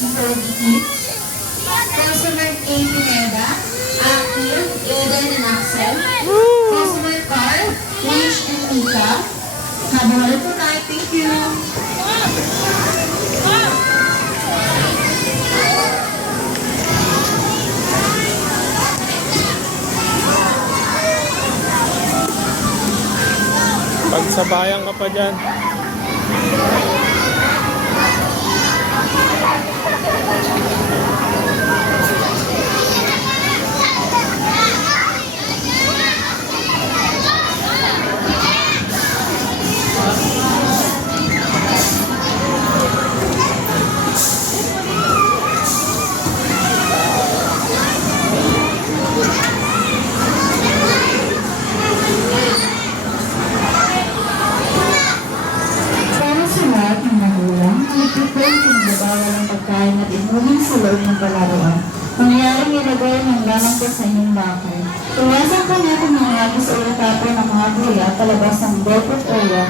Nicole Dickey. Customer A. Pineda, Akil, Aiden and Axel. Customer Carl, Rish and Mika. Nabuhay po tayo. Thank you. Pagsabayan ka pa dyan. Para sa lahat ng magulang, nagpipray kung bawal ang pagkain at inumin sa loob ng palaruan. Mangyaring ilagay ng lamang po sa inyong bakal. Iwasan po natin mga agos o itapo ng mga buya palabas ng depot area